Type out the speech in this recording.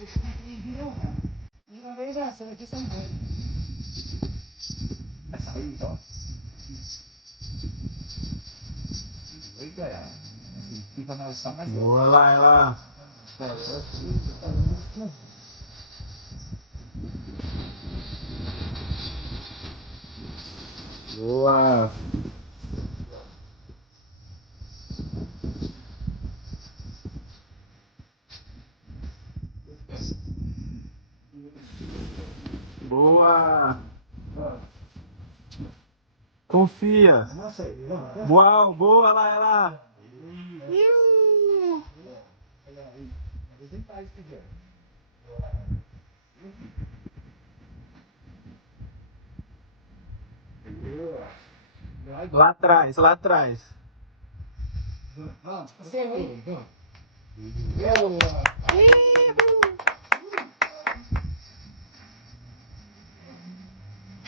Una ragazza che sta un salito. Ti fanno la stampa. Vai. Boa. Boa. Confia. Uau, boa lá. Lá atrás. Boa.